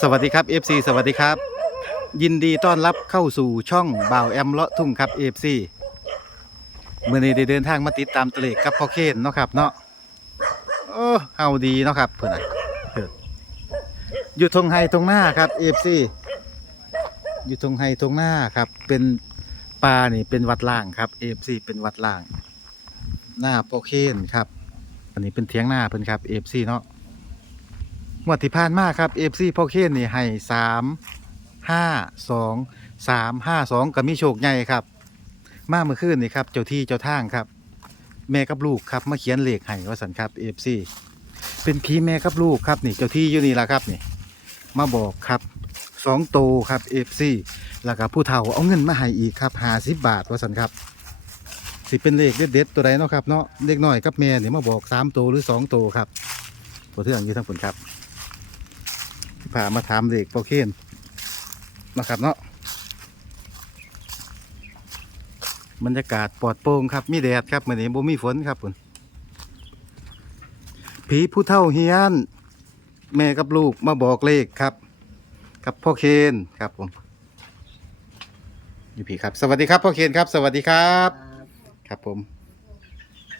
สวัสดีครับ FC สวัสดีครับ ยินดีต้อนรับเข้าสู่ช่องบ่าวแอมเลาะทุ่งครับ FC เมื่อนี้ได้เดินทางมาติดตามตะเลกกับพ่อเคนเนาะครับเนาะโอ้เฮาดีเนาะครับเพื่อนอยู่ทงไฮตรงหน้าครับ FC อยู่ทงไฮตรงหน้าครับ เป็นป่านี่เป็นวัดล่างครับ FC เป็นวัดล่าง หน้าพ่อเคนครับ อันนี้เป็นเทียงหน้าเพิ่อนครับ FC เนาะ งวดที่ผ่านมาครับ FC พ่อเคนนี่ให้สามห้าสองสามห้าสองก็มีโชคใหญ่ครับ มาเมื่อคืนนี่ครับเจ้าที่เจ้าทางครับ แม่กับลูกครับมาเขียนเลขให้ว่าสันครับ FC เป็นผีแม่กับลูกครับนี่เจ้าที่อยู่นี่ละครับนี่ มาบอกครับสองโตครับ FC แล้วก็ผู้เฒ่าเอาเงินมาให้อีกครับห้าสิบบาทว่าสันครับสิเป็นเลขเด็ดๆตัวใดเนาะครับเนาะเล็กน้อยกับแม่เนี่ยมาบอกสามโตหรือสองโตครับตัวเทื่องอยู่ทั้งผลครับ พามาถามเด็กโปเคนนะครับเนาะบรรยากาศปลอดโปร่งครับมีแดดครับเมื่อนี้บ่มีฝนครับคุณผีผู้เฒ่าเฮียน แม่กับลูกมาบอกเลขครับ กับพ่อเคนครับผมอยู่พี่ครับ สวัสดีครับพ่อเคนครับ สวัสดีครับ ครับผม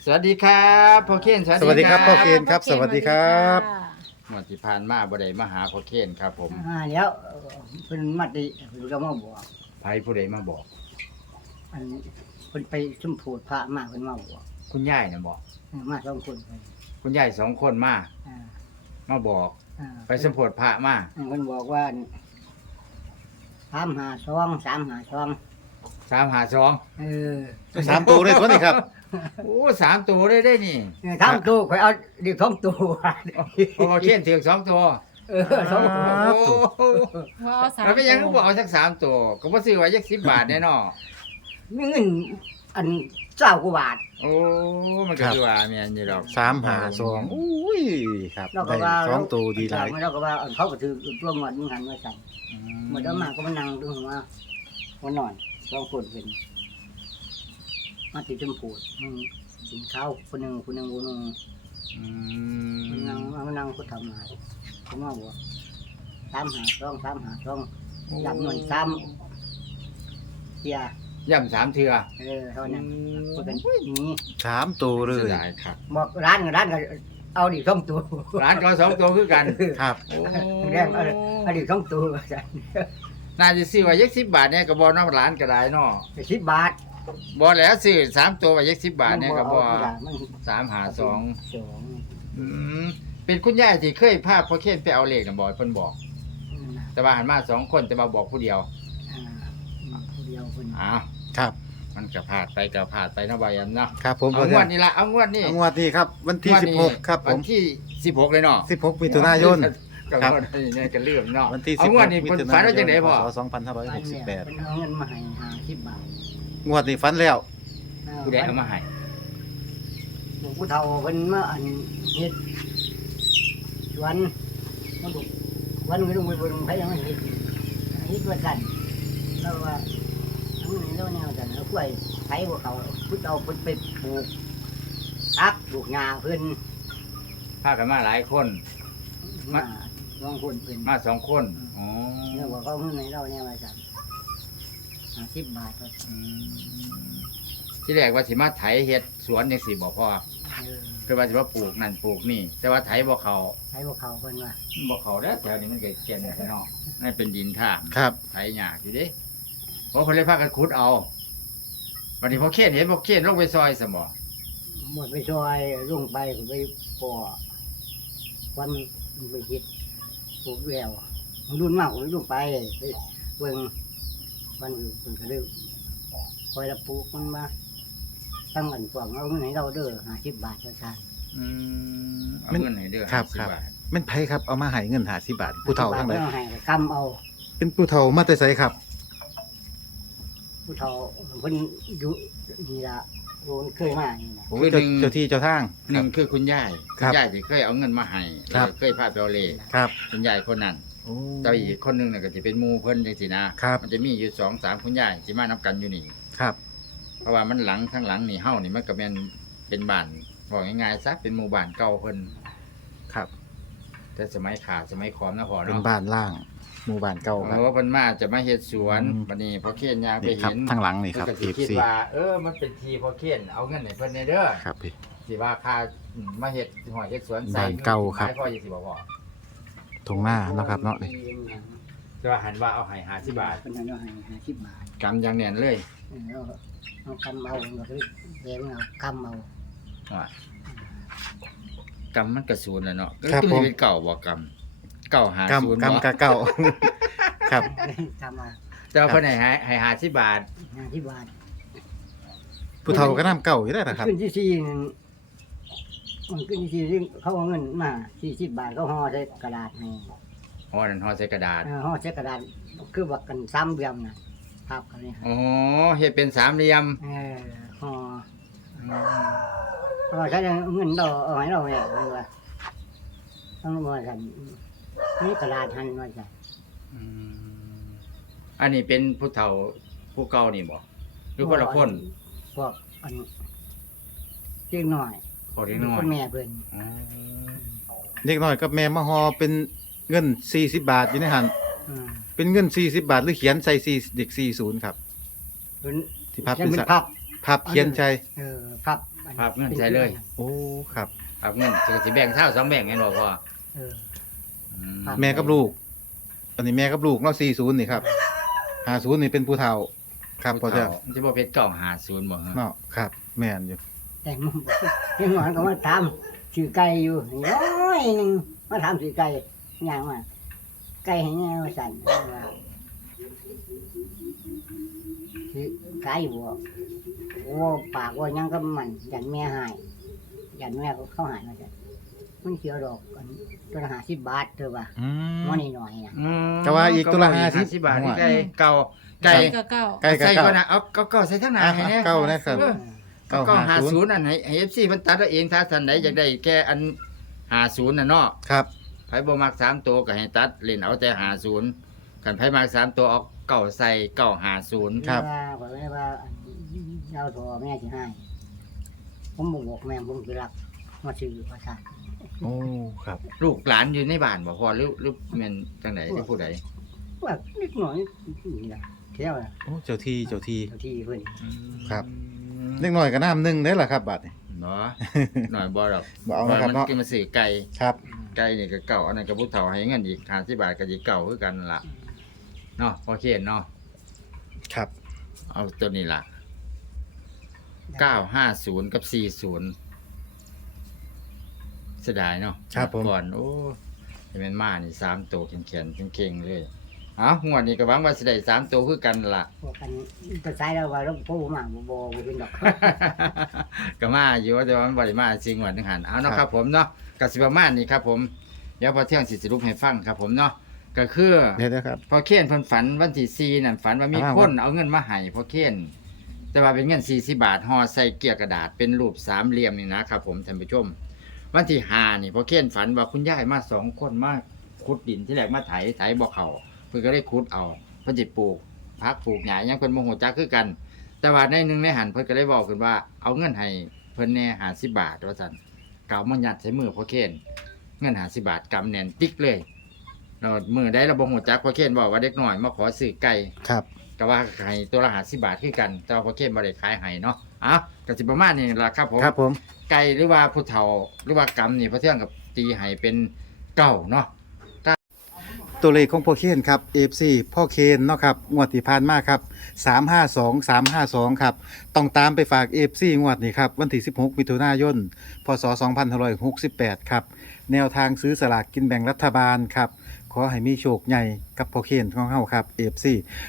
สวัสดีครับพ่อเคนสวัสดีครับพ่อเคนครับ สวัสดีครับ งวดที่ผ่านมาบ่ได้มาหาพ่อเคนครับ ผมอ่าแล้วเอ่อเพิ่นมาติเพิ่นก็มาบอก ไผผู้ใดมาบอก อันเพิ่นไปชุมโพดพระมาเพิ่นมาบอกคุณยายน่ะบอก เออมาสองคนเพิ่นคุณยายสองคนมา อ่ามาบอก อ่าไปสมโพธพระมา เพิ่นบอกว่าสามหาสองสามหาสอง สามหาสอง เออ สามตัวเลยตัวนี้ครับ โอ้สามตัวได้ได้นี่เออทำตัวข่อยเอาเด็กท้องตัวเพราะพ่อเคนถือสองตัวเออสองตัวครับโอ้โหว่าเอาสามแล้วเป็นยังก็บอกเอาสักสามตัว ก็บ่ซื้อไว้ยักสิบบาทแน่นอนมีเงินอันเจ้ากว่าบาทโอ้มันก็คือว่าแม่นอยู่ดอกสามหาสองอุ้ยครับเราก็ได้ว่าสองตัวดีหลายเราก็ว่าอันเขาก็ถือตัวหมดมึงหันมาสั่นหมดแล้วมาก็มานั่งดูหัวหัวนอนสองคนเป็น มาติดจมพูดมึงกินข้าวคนหนึ่งคนหนึ่งคนหนึ่งอืมันนั่งมมานั่งก็ทำงานก็มาบอกสามหาสองสามหาสองจับหน่อยสามเทียย่ำสามเทื่อเออเท่านั้นพูดกันอย่างนี้สามตัวเลเสียยดายครับ บอกร้านกับร้านก็เอาดิสองตัว ร้านก็สองตัวคือกันครับแรกเอาเอาดิสองตัวจ้ะน่าจะซื้อไว้ยักสิบบาทเนี่ยก็บอน้ำร้านก็ได้เนาะไปสิบบาท บอแล้วซื้อสามตัวไว้ยักสิบบาทเนี่ยก็บอมันบ่เอามันสามหาสองสองอืมเป็นคุณยายที่เคยพาพ่อเคนไปเอาเลขนะบอยเพิ่นบอกนั่นน่ะแต่ว่าหันมาสองคนแต่มาบอกผู้เดียวอ่าผู้เดียวคนอ้าวครับ มันก็พลาดไปก็พลาดไปเนาะบายันเนาะครับ ผมเอางวดนี้ละเอางวดนี้เอางวดนี้ครับ วันที่งวดสิบนี้หกครับผวันมที่สิบหกเลยเนาะสิบหกมิถุนายนก็ครับงวดนี้เนี่ยก็เลื่อมเนาะวันที่เอาสิบงหวดกนี้มิเพิ่นถุฝันนายว่าจังได๋นพพ่อศสองพันห้าร้อยหกสิบแปดเป็นเอาเงินมาให้หาสิบบาท งวดนี้ฝันแล้วผู้ใดเอามาให้ผู้เฒ่าเพิ่นมาอันเฮ็ดสวนมันบอกวันนี้ลงไปเบิ่งไผยังไม่เฮ็ดเฮ็ดว่ากันแล้วว่าทั้งนี้แล้วแนวกันแล้วกล้วยไผบ่เขาผู้เฒ่าเพิ่นไปปลูกพักปลูกหญ้าเพิ่นพากันมาหลายคน มาลองคนเพิ่นมาสองคนอ๋อแล้วบอกเขาเงินให้เราแนวว่ากัน หาสิบบาทก็อืมที่แรกว่าสิมาไถเฮ็ดสวนจังซี่บ่พ่อเออคือว่าสิว่าปลูกนั่นปลูกนี่ แต่ว่าไถบ่เขาใช้บ่เขาเพิ่นว่าบ่เขาแล้วแถวนี้มันก็เกลียนเนาะนั่นเป็นดินท่าครับ ไถยากอยู่เด้เพราะคนเลยพากันขุดเอา วันนี้พอเขียนเห็นพอเขียนลงไปซอยสมอหมดไปซอยลงไปก็ไปปอวันมันไปคิดปลูกแววมันรุ่นมากเลยลงไปไปเบิ่ง วันอยู่เพิ่นก็เลยคอยรับปลูกมันมาตั้งอันกว่างเอาเงินให้เราเด้อห้าสิบบาทก็ใช่อืมเอามันเงินให้เด้อครับ50ครับบาทแม่นไผครับเอามาให้เงินหาสิบบาทผู้เฒ่าทั้งหลายให้ก็กำเอา เป็นผู้เฒ่ามาแต่ไสครับ ผู้เฒ่าเพิ่นอยู่นี่ละโดนเคยมานี่นะโอ้เจ้าเจ้าที่เจ้าทาง หนึ่งคือคุณยายคคุรับณยายที่เคยเอาเงินมาให้ครับ แล้วเคยพาไปเอาเลขครับ คุณยายคนนั้น โอ้ แต่อีกคนหนึงน่ะก็สิเป็นหมู่เพิ่นจังซี่นะครับ มันจะมีอยู่สองสามคุณยายสิมานํกันอยู่นี่ ครับ เพราะว่ามันหลังทั้งหลังนี่เฮานี่มันก็แม่นเป็นบ้านบอกง่ายๆซะเป็นหมู่บ้านเก่าเพิ่นครับ แต่สมัยขาดสมัยขอมนะพอเป็นเนาะบ้านล่าง หมู่บ้านเก่าเพครับราะว่าเพิ่นมาจะมาเฮ็ดสวนอืม บัดนี้พอเขียนยางไปนี่ครับเห็นทางหลังนี่ครับ เพิ่นก็สิคิด FC ว่าเออมันเป็นทีพอเขียนเอาเงินให้เพิ่นในเด้อ ครับพี่ สิว่าค่าอืมมาเฮ็ดหอยเฮ็ดสวนใส่บ้านเก่าครับ ให้พ่อสิบอกว่า ทงหน้าเนาะครับเนาะนี่แต่ว่าหันว่าเอาให้50บาทเป็นอันว่าให้ห้าสิบบาทกำอย่างแน่นเลยเออเอาเอากำเอาก็คือเลี้ยงเอากำเอาว่ากำมันกระสูนแหล้วเนาะก็ครับคือผมเป็นเก่าบ่กำเก่าหาศูนย์กำบ่กำกะเก่า ครับ กำเอาแต่ว่าเพิ่นให้ให้ให้หาสิบาท ห้าสิบบาทผู้เฒ่าก็น้ำเก่าอยู่ได้นะครับ ขึ้นที่สี่นั่น มันขึ้นที่สี่ที่เขาเอาเงินมาสี่สิบบาทเขาห่อใส่กระดาษให้ห่อนั่นห่อใส่กระดาษเออห่อใส่กระดาษคือว่ากันซ้ำเบี่ยมนะภาพกันเลยอ๋อเฮ็ดเป็นสามเหลี่ยมเออห่อห่อใช้เงินเราเอาให้เราเนี่ยมันว่าต้องมาสั่นนี่กระดาษหันมาสั่นอันนี้เป็นผู้เฒ่าผู้เก่านี่บ่หรือคนละคนพวกอันเล็กน้อย พอเล็กน้อยคุณแม่เพิ่นอ๋อเด็กน้อยกับแม่มาฮอเป็นเงิน 40 บาทอยู่ในหันอืมเป็นเงิน 40 บาท หรือเขียนใส่4เด็ก40ครับ เพิ่นที่พับยังเป็นเป็นสะพับ พับเขียนใช่เออพับอัภาพเงินใช้เลย โอ้ครับครับเงินสิสิแบ่งเท่าสองแบ่งแม่นบ่พ่อเออ อืมครับ แม่กับลูก อันนี้แม่กับลูกเนาะ40นี่ครับ50นี่เป็นผู้เฒ่า ครับพอผู้จะเฒ่ามันสิบ่เป็นเก่าหาศูนย์บ่ฮะเนาะครับ แม่นอยู่ แต่มึงเล็กน้อยก็มาถามชื่อไก่อยู่น้อยหนึงมาถามชื่อไก่ย่างมาไก่ให้แน่ว่าสั่นว่าชื่อไก่บ่โอ้ปากว่ายังก็มันยันแม่หายยันแม่ก็เข้าหายมาสั่นมันเขียวดอกอันตัวละ50บาทเถอะว่าอืมมันน้อยๆนะอืมแต่ว่าอีกตัวละก็ห้าสิบ50บาทหัวนี่ไก่เก่าไก่ก็เก้าใกล้กับใส่เก่าก่อนนะเอาเก่าเก่าใส่ทั้งหน้าอะให้แน่เก่านะครับ เออ เก้าก็ห้าหาศูศูนนย์ย์อันให้ให้ FC เพิ่นตัดเอาเองถ้าท่านใดอยากได้แค่อันหาศูนย์น่ะเนาะครับไผบ่มักสามตัวก็ให้ตัดเล่นเอาแต่หาศูนย์กันไผมักสามตัวเอาเก่าใส่เก่าหาศูนย์ครับ ว่าบอกเลยว่าอันเอาโทรแม่สิให้ ผมบ่บอกแม่ผมคือรักมาซื้อภาษาโอ้ครับลูกหลานอยู่ในบ้านบ่พอหรือหรือแม่นจังไดหรือผู้ใดว่านิดหน่อยนี่ล่ะเที่ยวน่ะโอ้เจ้าที่เจ้าที่เจ้าที่เพิ่นครับ เล็กน้อยก็น้ำหนึ่งได้ล่ะครับบัดนี้ เนาะหน่อยบ่ดอกบ่เอานะครับมัเนาะกินมาซื้อไก่ครับ ไก่นี่ก็เก่าอันนั้นก็ผู้เฒ่าให้เงินอีก50บาทก็สิเก่าคือกันนั่นล่ะเนาะพอเขียนเนาะครับ เอาตัวนี้ล่ะเก้าห้าศูนย์กับสี่ศูนย์เสียดายเนาะครับผม ก่อนโอ้ยเป็นมานี่สามตัวแข็งๆเก่งๆเลย เอางวดนี้ก็หวังว่าสิได้สามตัวคือกันล่ะ พวกกันก็ใช้แล้วว่าหลวงปู่มาบ่บ่บ่เป็นดอก ก็มาอยู่แต่ว่ามันบ่ได้มาจริงวันนึงหันเอาเนาะครับผมเนาะก็สิประมาณนี้ครับผมเดี๋ยวพอเที่ยงสิสรุปให้ฟังครับผมเนาะก็คือ เดี๋ยวนะครับ พอเคียนเพิ่นฝันวันที่สี่นั่นฝันว่ามีอ่าคนเอาเงินมาให้พอเคียนแต่ว่าเป็นเงิน40บาทห่อใส่เกียร์กระดาษเป็นรูปสามเหลี่ยมนี่นะครับผมท่านผู้ชม วันที่ห้านี่พอเคียนฝันว่าคุณยายมาสองคนมาขุดดินที่แรกมาไถไถบ่เขาเพิ่นก็ได้ขุดเอาเพิ่นสิปลูกพักปลูกหญ้าหยังเพิ่นบ่ฮู้จักคือกัน แต่ว่าในหนึงในหันเพิ่นก็ได้บอกกันว่าเอาเงินให้เพิ่นแหน่50บาทว่าซั่นเก่ามันยัดใส่มือพอเคียนเงิน50บาทกำแน่นติ๊กเลยเรามือได้ระบบหัวจักพอเคนบอกว่าเด็กหน่อยมาขอซื้อไก่ ครับ ก็ว่าให้ตัวละหาสิบาทคือกันแต่ว่าพอเคนบ่ได้ขายให้เนาะอะก็สิประมาณนี้ล่ะครับผมครับผม ไก่หรือว่าผู้เฒ่าหรือว่ากรรมนี่พอเที่ยงกับตีให้เป็นเก้าเนาะ ตัวเลขของพ่อเคนครับ FC พ่อเคนเนาะครับงวดที่ผ่านมาครับ352 352ครับต้องตามไปฝาก FC งวดนี้ครับวันที่16มิถุนายนพศ2568ครับแนวทางซื้อสลากกินแบ่งรัฐบาลครับขอให้มีโชคใหญ่กับพ่อเคนของเฮาครับ FC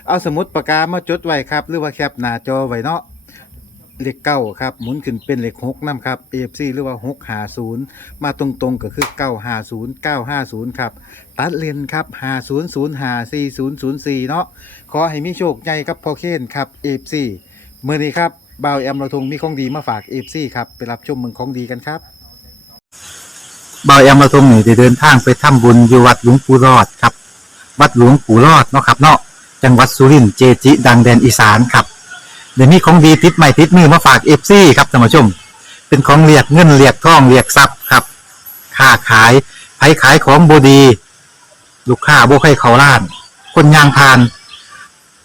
เอาสมุดปากกามาจดไว้ครับหรือว่าแคปหน้าจอไว้เนาะ เลขเก้าครับหมุนขึ้นเป็นเลขหกนำครับ AFC หรือว่าหกหาศูนย์มาตรงๆก็คือเก้าหาศูนย์เก้าห้าศูนย์ครับตัดเลนครับหาศูนย์ศูนย์หาสี่ศูนย์ศูนย์สี่เนาะขอให้มีโชคใหญ่ครับพอเคนครับ AFC เมื่อนี้ครับบ่าวแอมเราทงมีของดีมาฝาก AFC ครับไปรับชมเมืองของดีกันครับบ่าวแอมเราทงนี่ได้เดินทางไปทำบุญอยู่วัดหลวงปู่รอดครับ วัดหลวงปู่รอดเนาะครับเนาะจังหวัดสุรินทร์เจจิ ดังแดนอีสานครับ เดี๋ยวนี้ของดีติดใหม่ติดมือมาฝากเอฟซีครับท่านผู้ชม เป็นของเรียกเงินเรียกทองเรียกทรัพย์ครับค้าขายไผขายของบดี ลูกค้าบ่ใครเขาล้าน คนยางพาน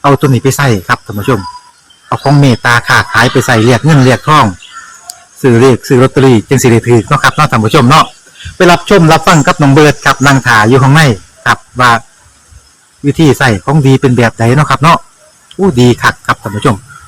เอาตัวนี้ไปใส่ครับท่านผู้ชม เอาของเมตตาค้าขายไปใส่เรียกเงินเรียกทองซื้อเรียกซื้อลอตเตอรี่จึงสิได้ถือเนาะครับเนาะท่านผู้ชมเนาะไปรับชมรับฟังกับน้องเบิร์ดครับนางถาอยู่ข้างในครับว่าวิธีใส่ของดีเป็นแบบไหนเนาะครับเนาะอู้ดีคักครับท่านผู้ชม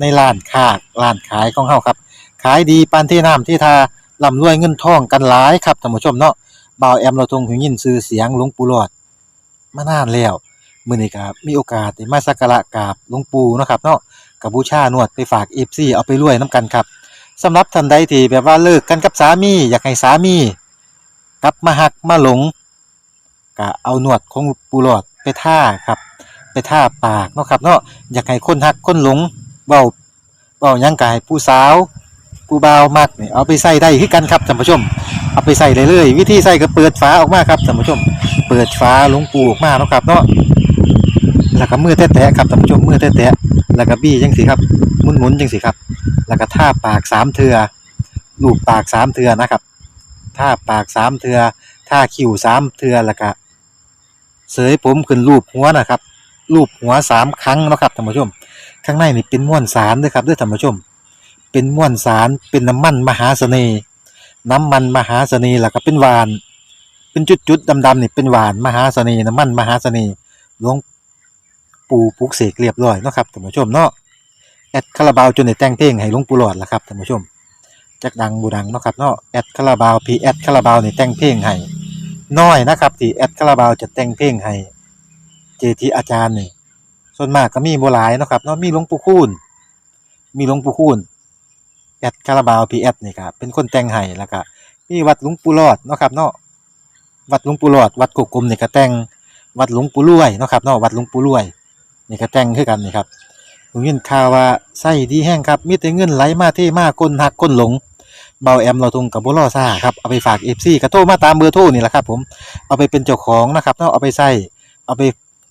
ในร้านค้าร้านขายของเฮาครับ ขายดีปานที่น้ำที่ทาร่ำรวยเงินทองกันหลายครับท่านผู้ชมเนาะบ่าวแอมเราทรงหูยินชื่อเสียงหลวงปู่หลอดมานานแล้วมื้อนี้ก็มีโอกาสได้มาสักการะกราบหลวงปู่เนาะครับเนาะกับบูชานวดไปฝาก FC เอาไปรวยน้ำกันครับสำหรับท่านใดที่แบบว่าเลิกกันกับสามี อยากให้สามีกลับมาหักมาหลงก็เอาหนวดของปูหลอดไปท่าครับ ไปท่าปากเนาะครับเนาะอยากให้คนหักคนหลง เบาเบายังกายผู้สาวผู้เบามักนี่เอาไปใส่ได้คือกันครับท่านผู้ชม เอาไปใส่เลยเลยวิธีใส่ก็เปิดฝาออกมาครับท่านผู้ชม เปิดฝาลวงปูออกมาเนาะครับเนาะแล้วก็มือแตะๆครับท่านผู้ชมมือแตะๆแล้วก็บี้จังสิครับหมุนๆจังสิครับ แล้วก็ท่าปากสามเทือลูบปากสามเทือนะครับท่าปากสามเทือท่าคิ้วสามเทือแล้วก็เสยผมขึ้นรูปหัวนะครับรูปหัวสามครั้งเนาะครับท่านผู้ชม ข้างในนี่เป็นม้วนสารด้วยครับด้วยท่านผู้ชม เป็นม้วนสารเป็นน้ำมันมหาเสน่ห์น้ำมันมหาเสน่ห์แล้วก็เป็นหวาน เป็นจุดๆดำๆนี่เป็นหวานมหาเสน่ห์น้ำมันมหาเสน่ห์หลวงปู่ปลุกเสกเรียบร้อยเนาะครับท่านผู้ชมเนาะแอดคาราบาวจนได้แต่งเพลงให้หลวงปู่หลอดละครับท่านผู้ชมจักดังบูดังเนาะครับเนาะแอดคาราบาวพีแอดคาราบาวนี่แต่งเพลงให้น้อยนะครับที่แอดคาราบาวจะแต่งเพลงให้เจทีอาจารย์นี่ ส่วนมากก็มีโบ่หลายเนาะครับเนาะมีหลวงปู่คูณมีหลวงปู่คูณแอดคาราบาวพีแอดนี่ครับเป็นคนแต่งให้แล้วก็มีวัดหลวงปู่รอดเนาะครับเนาะวัดหลวงปู่รอด วัดกกกลมนี่ก็แต่งวัดหลวงปู่รวยเนาะครับเนาะวัดหลวงปู่รวยนี่ก็แต่งคือกันนี่ครับผมยินข่าวว่าไส้ดีแห้งครับมีแต่เงินไหลมาเทมาคนหักคนหลงเบาแอมเราทุงกับบุรอซ่าครับเอาไปฝากเอฟซีกระโทรมาตามเบอร์โทรนี่แหละครับผมเอาไปเป็นเจ้าของนะครับเนาะเอาไปใส่เอาไป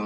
ลวง